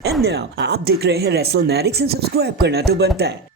And now आप देख रहे हैं रेसलमैनिक्स एंड सब्सक्राइब करना तो बनता है।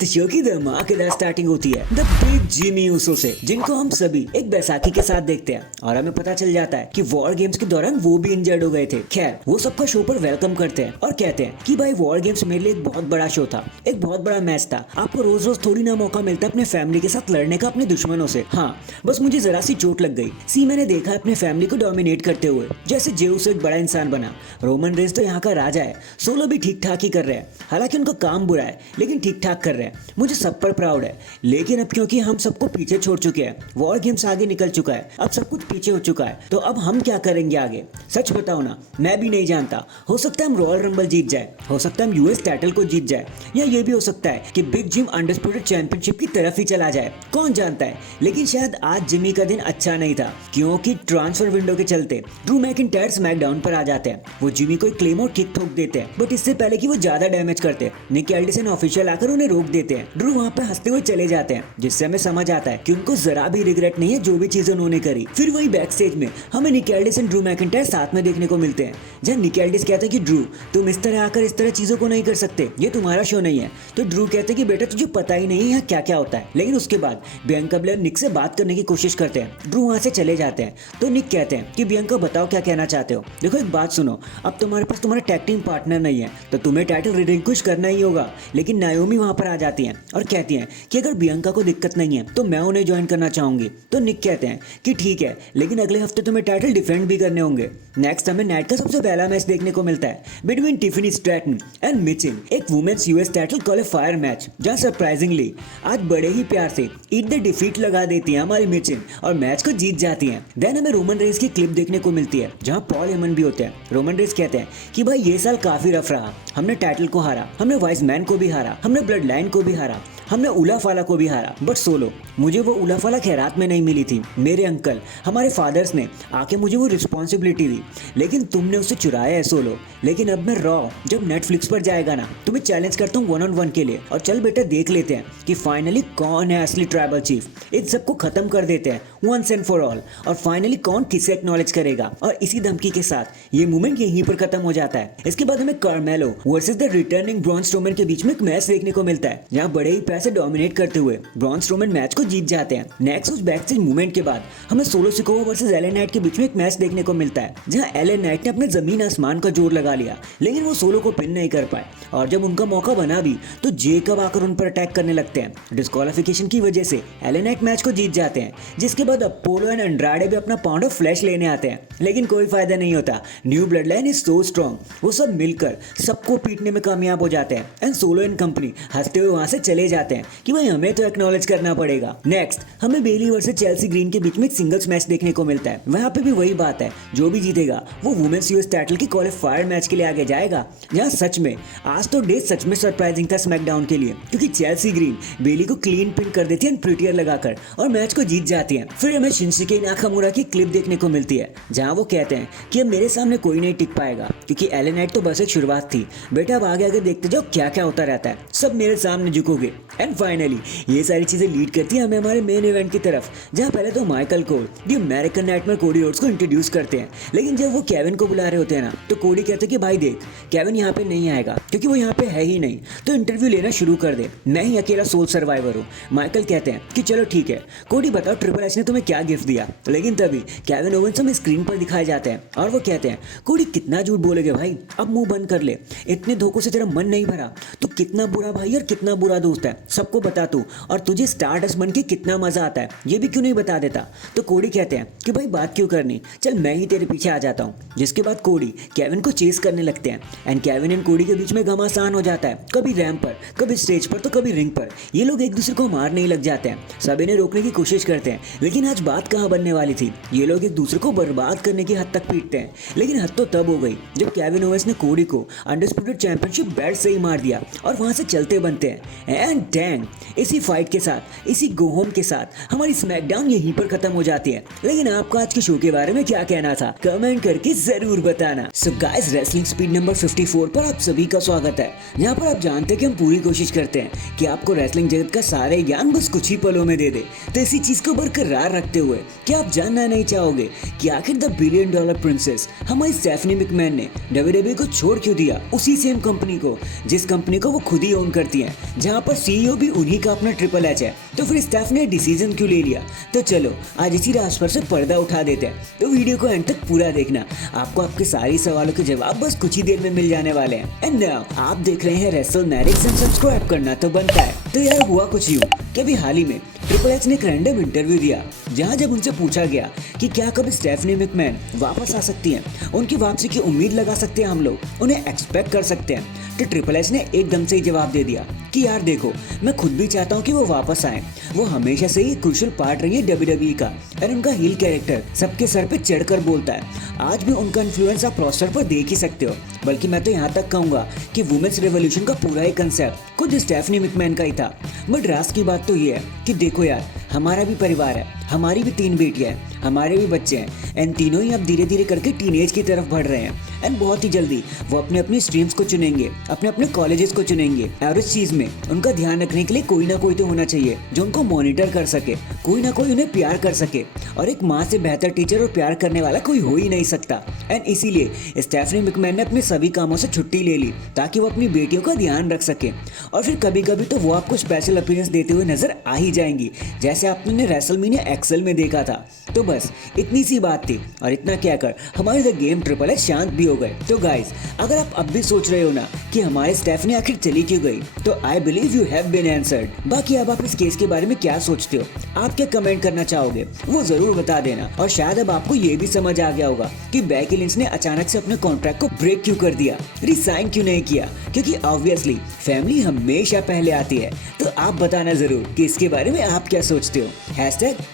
तो शो की धमाकेदार स्टार्टिंग होती है द बिग जिमी ऊसो से, जिनको हम सभी एक बैसाखी के साथ देखते हैं और हमें पता चल जाता है कि वॉर गेम्स के दौरान वो भी इंजर्ड हो गए थे। खैर वो सबका शो पर वेलकम करते हैं और कहते हैं कि भाई वॉर गेम्स मेरे लिए एक बहुत बड़ा शो था, एक बहुत बड़ा मैच था। आपको रोज रोज थोड़ी ना मौका मिलता अपने फैमिली के साथ लड़ने का अपने दुश्मनों से। हाँ बस मुझे जरा सी चोट लग गई। सी मैंने देखा अपने फैमिली को डोमिनेट करते हुए, जैसे जेउस एक बड़ा इंसान बना। रोमन रेंस तो यहाँ का राजा है। सोलो भी ठीक ठाक ही कर रहे हैं, हालांकि उनका काम बुरा है लेकिन ठीक ठाक कर रहे हैं। मुझे सब पर प्राउड है। लेकिन अब क्योंकि हम सबको पीछे छोड़ चुके हैं, वॉर गेम्स आगे निकल चुका है, अब सब कुछ पीछे हो चुका है, तो अब हम क्या करेंगे आगे? सच बताओ ना, मैं भी नहीं जानता। हो सकता है हम रॉयल रंबल जीत जाए, हो सकता है हम यूएस टाइटल को जीत जाए, या ये भी हो सकता है कि बिग जिम अनडिस्प्यूटेड चैंपियनशिप की तरफ ही चला जाए, कौन जानता है। लेकिन शायद आज जिमी का दिन अच्छा नहीं था, क्योंकि ट्रांसफर विंडो के चलते ड्रू मैकिंटायर स्मैकडाउन पर आ जाते हैं। वो जिमी को एक क्लेम और किक ठोक देते हैं, बट इससे पहले कि वो ज्यादा डैमेज करते निक एल्डिसन ऑफिशियल आकर उन्हें रोक देते हैं। ड्रू वहाँ पे हंसते हुए चले जाते हैं, जिससे हमें समझ आता है कि उनको जरा भी रिग्रेट नहीं है जो भी चीजें उन्होंने करी। फिर वही बैक स्टेज में हमें निक एल्डिस एंड ड्रू मैकिंटायर साथ में देखने को मिलते हैं, जहाँ निक एल्डिस कहता है कि ड्रू तुम इस तरह आकर इस तरह चीजों को नहीं कर सकते, ये तुम्हारा शो नहीं है। तो ड्रू कहते हैं कि बेटा तुझे पता ही नहीं है यहाँ क्या क्या होता है। लेकिन उसके बाद बियंका ब्लेयर निक से बात करने की कोशिश करते हैं, ड्रू वहाँ से चले जाते हैं। तो निक कहते हैं कि बियंका बताओ क्या कहना चाहते हो। देखो एक बात सुनो, अब तुम्हारे पास तुम्हारा टैग टीम पार्टनर नहीं है, तो तुम्हें टाइटल रिलिंक्विश करना ही होगा। लेकिन नायोमी वहाँ पर आ जाती हैं और कहती हैं कि अगर बियंका को दिक्कत नहीं है तो मैं उन्हें ज्वाइन करना चाहूंगी। तो निक कहते हैं कि ठीक है, लेकिन अगले हफ्ते तुम्हें टाइटल डिफेंड भी करने होंगे। नेक्स्ट हमें नाइट का सबसे पहला मैच देखने को मिलता है between Tiffany Stratton and Michin, एक women's US title qualifier match, जहां सरप्राइजिंगली आज बड़े ही प्यार से ईट द डिफीट लगा देती है हमारी मिचिन और मैच को जीत जाती हैं। देन हमें रोमन रेंस की क्लिप देखने को मिलती है, जहां पॉल हेमन भी होते हैं। रोमन रेंस कहते हैं कि भाई ये साल काफी रफ रहा, हमने टाइटल को हारा, हमने वाइस मैन को भी हारा, हमने ब्लड लाइन को भी हारा, हमने उलाफाला को भी हारा, बट सोलो मुझे वो उलाफाला खैरात में नहीं मिली थी। मेरे अंकल हमारे फादर्स ने आके मुझे वो रिस्पॉन्सिबिलिटी दी, लेकिन तुमने उसे चुराया है सोलो। लेकिन अब मैं रॉ जब नेटफ्लिक्स पर जाएगा ना, तुम्हें चैलेंज करता हूँ 1-on-1 के लिए, और चल बेटा देख लेते हैं कि फाइनली कौन है असली ट्राइबल चीफ। इन सबको खत्म कर देते हैं वंस एंड फॉर ऑल, और फाइनली कौन किसे एक्नॉलेज करेगा। और इसी धमकी के साथ ये मूवमेंट यहीं पर खत्म हो जाता है। इसके बाद हमें कार्मेलो versus the returning Braun Strowman के बीच में एक मैच देखने को मिलता है, जहाँ बड़े ही पैसे डोमिनेट करते हुए ब्रॉन स्ट्रोमन मैच को जीत जाते हैं। नेक्स्ट उस बैकस्टेज मूवमेंट के बाद हमें solo Sikoa versus LA Knight के बीच में एक मैच देखने को मिलता है, जहां एले नाइट ने अपने जमीन आसमान का जोर लगा लिया, लेकिन वो सोलो को पिन नहीं कर पाए। और जब उनका मौका बना भी तो जेकब आकर उन पर अटैक करने लगते हैं। डिस्क्वालिफिकेशन की वजह से एले नाइट मैच को जीत जाते हैं, जिसके बाद अपोलो एंड अंड्राडे भी अपना पाउंड ऑफ फ्लैश लेने आते हैं, लेकिन कोई फायदा नहीं होता। New blood line is so strong, वो सब मिलकर सबको पीटने में कामयाब हो जाते हैं एंड सोलो एंड कंपनी हंसते हुए वहां से चले जाते हैं कि भाई हमें तो एक्नॉलेज करना पड़ेगा। नेक्स्ट हमें बेली वर्सेस चेल्सी ग्रीन के बीच में एक सिंगल्स मैच देखने को मिलता है। वहां पे भी वही बात है, जो भी जीतेगा वो वुमेन्स यूएस टाइटल की क्वालिफायर मैच के लिए आगे जाएगा। जहां सच में आज तो डे सच में सरप्राइजिंग था स्मैकडाउन के लिए, क्योंकि चेल्सी ग्रीन बेली को क्लीन पिन कर देती है प्रिटियर लगाकर और मैच को जीत जाती है। फिर हमें शिंसुके नाकामुरा की क्लिप देखने को मिलती है, जहां वो कहते हैं कि अब मेरे सामने कोई नहीं टिक पाएगा, क्योंकि एले नाइट तो बस एक शुरुआत थी, बेटा अब आगे आगे देखते जाओ क्या क्या होता रहता है, सब मेरे सामने झुकोगे। एंड फाइनली ये सारी चीजें लीड करती है हमें हमारे मेन इवेंट की तरफ, जहां पहले तो Michael Cole the American nightmare Cody Rhodes को इंट्रोड्यूस करते हैं। लेकिन जब वो केविन को बुला रहे होते हैं ना, तो कोडी कहते हैं कि भाई देख केविन यहाँ पे नहीं आएगा, क्योंकि वो यहाँ पे है ही नहीं, तो इंटरव्यू लेना शुरू कर दे, मैं ही अकेला सोल सर्वाइवर हूँ। माइकल कहते हैं कि चलो ठीक है, कोडी बताओ ट्रिपल एच ने तुम्हें क्या गिफ्ट दिया। लेकिन तभी केविन ओवेंस हमें स्क्रीन पर दिखाए जाते हैं और वो कहते हैं कोडी कितना झूठ बोलेगे भाई, अब मुंह बंद कर ले, इतने धोखों से तेरा मन नहीं भरा, तू कितना बुरा भाई और कितना बुरा दोस्त है, सबको बता तू, और तुझे स्टारडस्ट बन के कितना मजा आता है ये भी क्यों नहीं बता देता। तो कोडी कहते हैं कि भाई बात क्यों करनी, चल मैं ही तेरे पीछे आ जाता हूँ। जिसके बाद कोडी केविन को चेस करने लगते हैं एंड केविन एंड कोडी के बीच में घमासान हो जाता है, कभी रैंप पर, कभी स्टेज पर, तो कभी रिंग पर। ये लोग एक दूसरे को मारने ही लग जाते हैं, सभी ने रोकने की कोशिश करते हैं, लेकिन आज बात कहाँ बनने वाली थी, ये लोग एक दूसरे को बर्बाद करने की हद तक पीटते हैं। लेकिन हद तो तब हो गई जब केविन ओवेंस ने कोडी को अनडिस्प्यूटेड चैंपियनशिप बेल्ट से ही मार दिया और वहां से चलते बनते हैं। एंड डैंग, इसी फाइट के साथ, इसी गो होम के साथ हमारी स्मैकडाउन यहीं पर खत्म हो जाती है। लेकिन आपको आज के शो के बारे में क्या कहना था, कमेंट करके जरूर बताना। So guys, wrestling speed number 54 पर आप सभी का स्वागत है। यहाँ पर आप जानते हैं कि हम पूरी कोशिश करते हैं कि आपको रेसलिंग जगत का सारे ज्ञान बस कुछ ही पलों में दे दे। तो इसी चीज को बरकरार रखते हुए क्या आप जानना नहीं चाहोगे कि आखिर द बिलियन डॉलर प्रिंसेस हमारी स्टेफनी मैकमैन ने WWE को छोड़ क्यों दिया, उसी सेम कंपनी को जिस कंपनी को वो खुद ही ओन करती हैं, जहां पर CEO भी उन्हीं का अपना ट्रिपल एच है। तो फिर स्टेफ ने डिसीजन क्यों ले लिया? तो चलो आज इसी राज पर से पर्दा उठा देते हैं। तो वीडियो को एंड तक पूरा देखना, आपको आपके सारे सवालों के जवाब बस कुछ ही देर में मिल जाने वाले हैं। एंड नाउ आप देख रहे हैं रेसलमैनिक्स एंड सब्सक्राइब करना तो बनता है। तो यार हुआ कुछ यूं कि अभी हाल ही में ट्रिपल एच ने एक रैंडम इंटरव्यू दिया, जहां जब उनसे पूछा गया कि क्या कभी स्टेफनी मैकमैन वापस आ सकती हैं, उनकी वापसी की उम्मीद लगा सकते हैं हम लोग, उन्हें एक्सपेक्ट कर सकते हैं। तो ट्रिपल एच ने एकदम से ही जवाब दे दिया कि यार देखो, मैं खुद भी चाहता हूँ कि वो वापस आए। वो हमेशा से ही क्रूशियल पार्ट रही है WWE का, और उनका हील कैरेक्टर सबके सर पे चढ़कर बोलता है। आज भी उनका इन्फ्लुएंस आप रोस्टर पर देख ही सकते हो। बल्कि मैं तो यहाँ तक कहूँगा कि वुमेन्स रेवोल्यूशन का पूरा ही कंसेप्ट खुद स्टेफनी मैकमैन का ही था। बट राज की बात तो ये है कि देखो यार, हमारा भी परिवार है, हमारी भी 3 बेटियां हैं, हमारे भी बच्चे हैं, एंड तीनों ही अब धीरे धीरे करके टीनेज की तरफ बढ़ रहे हैं। एंड बहुत ही जल्दी वो अपने अपनी स्ट्रीम्स को चुनेंगे, अपने अपने कॉलेजेस को चुनेंगे। और इस चीज में उनका ध्यान रखने के लिए कोई ना कोई तो होना चाहिए जो उनको मॉनिटर कर सके, कोई ना कोई उन्हें प्यार कर सके। और एक माँ से बेहतर टीचर और प्यार करने वाला कोई हो ही नहीं सकता। एंड इसीलिए स्टेफनी मैकमैन ने अपने सभी कामों से छुट्टी ले ली ताकि वो अपनी बेटियों का ध्यान रख सके। और फिर कभी कभी तो वो आपको स्पेशल अपीयरेंस देते हुए नजर आ ही जाएंगी, जैसे आपने रेसलमेनिया एक्सेल में देखा था। तो बस इतनी सी बात थी, और इतना क्या कर हमारे द गेम ट्रिपल एच शांत भी हो गए। तो गाइस, अगर आप अब भी सोच रहे हो ना कि हमारे स्टेफनी आखिर चली क्यों गई, तो I believe you have been answered. बाकी अब आप इस केस के बारे में क्या सोचते हो, आप क्या कमेंट करना चाहोगे, वो जरूर बता देना। और शायद अब आपको ये भी समझ आ गया होगा कि बेकी लिंच ने अचानक से अपने कॉन्ट्रैक्ट को ब्रेक क्यों कर दिया, रिसाइन क्यों नहीं किया, क्योंकि ऑब्वियसली फैमिली हमेशा पहले आती है। तो आप बताना जरूर कि इसके बारे में आप क्या सोचते हो।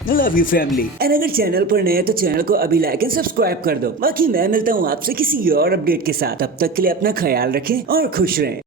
#LoveYouFamily। एंड अगर चैनल पर नए हैं तो चैनल को अभी लाइक एंड सब्सक्राइब कर दो। बाकी मैं मिलता हूँ आपसे किसी और अपडेट के साथ। अब तक के लिए अपना ख्याल रखें और खुश रहें।